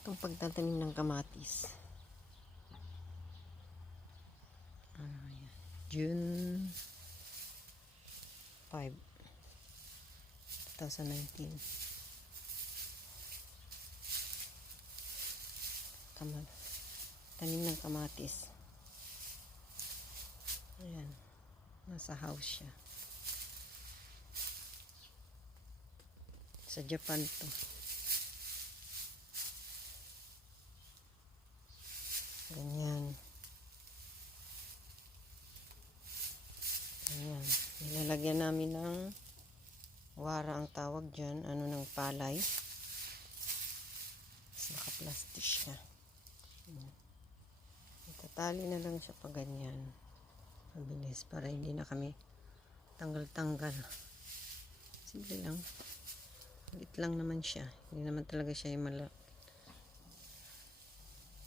Itong pagtatanim ng kamatis. June 5, 2019. Tanim ng kamatis. Ayan. Nasa house siya. Sa Japan to. Ganyan. Ayan. Nilalagyan namin ng wara ang tawag dyan. Ano ng palay. Tapos naka-plastic siya. Itatali na lang siya pa ganyan. Mabilis para hindi na kami tanggal-tanggal. Simple lang. Ulit lang naman siya. Hindi naman talaga siya yung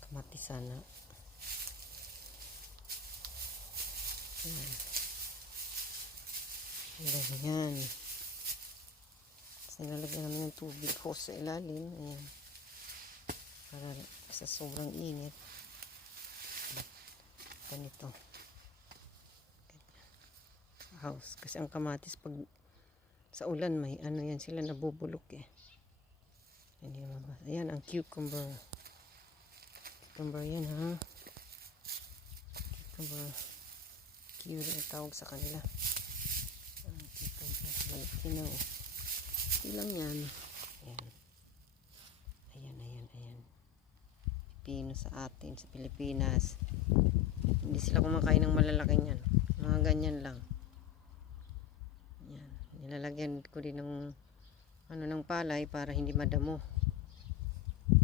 kamatis sana. Ayan. Ganyan. Tapos nilalagyan namin ng tubig hose sa ilalim. Ayan. Para sa sobrang init. Ganito. House. Kasi ang kamatis pag sa ulan may ano yan sila nabubulok eh. Hindi mabasa. Ayan ang cucumber. Cucumber yan ha. Cucumber. Cucumber ang tawag sa kanila. Cucumber. Malakinaw. Ilang yan. Ayan. Ayan. Pipino sa atin sa Pilipinas. Hindi sila kumakain ng malalaki niyan. Mga ganyan lang. Yan. Nilalagyan ko din ng ng palay para hindi madamo.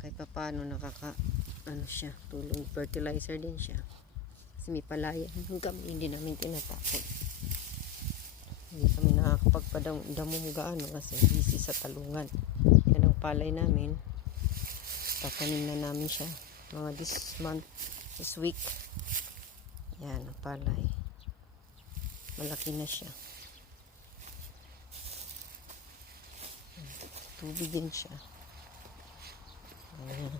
Kahit pa paano ano siya, tulong fertilizer din siya. Kasi may palayan. Hindi namin tinatapon. Hindi kami nakakapagpadamo gaano kasi busy sa talungan. Yan ang palay namin. Tatanim na namin siya. Mga this week. Yan ang palay. Malaki na siya. Tubig din siya. Ayan.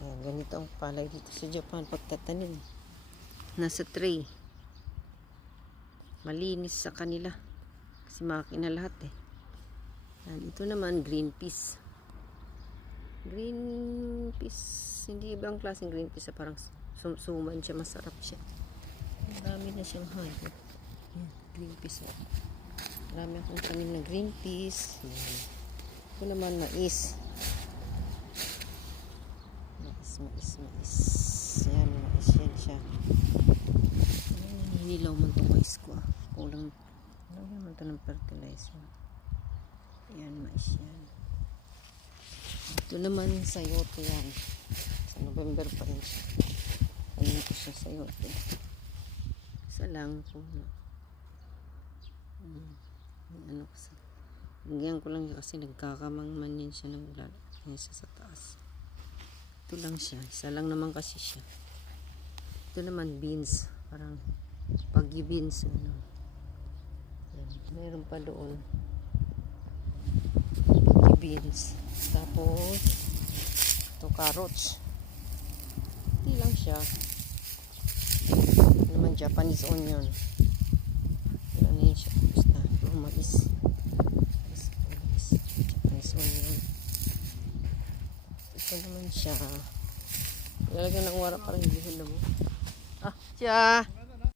Ayan, ganito ang palay dito sa Japan pagtatanim. Nasa tray. Malinis sa kanila. Kasi makina lahat eh. Ayan, ito naman green peas. Green peas. Hindi ibang klaseng green peas. Parang suman siya. Masarap siya. Marami na siyang hayop. Ayan, green peas. Marami akong tanim na green peas. Ayan. Ito naman mais. Mais. Ayan, mais yan siya. Ayan, hinilaw man itong mais ko. Kulang naman ito ng fertilizer. Ayan, mais yan. Ito naman sayote yan. Sa November pa rin siya. Tanim ko siya sayote. Isa lang po. Ano kasi. Hanggang ko lang yun kasi nagkakamangman yan siya ng ulan. Yan siya sa taas. Ito lang siya. Isa lang naman kasi siya. Ito naman beans. Parang baggy beans. Ano. Meron pa doon. Baggy beans. Tapos ito carrots. Hindi lang siya. Ito naman Japanese onion. Ano yun siya. Basta mais. Japanese onion. Ito naman siya. Lalagyan ng wara para hindi mo. Siya.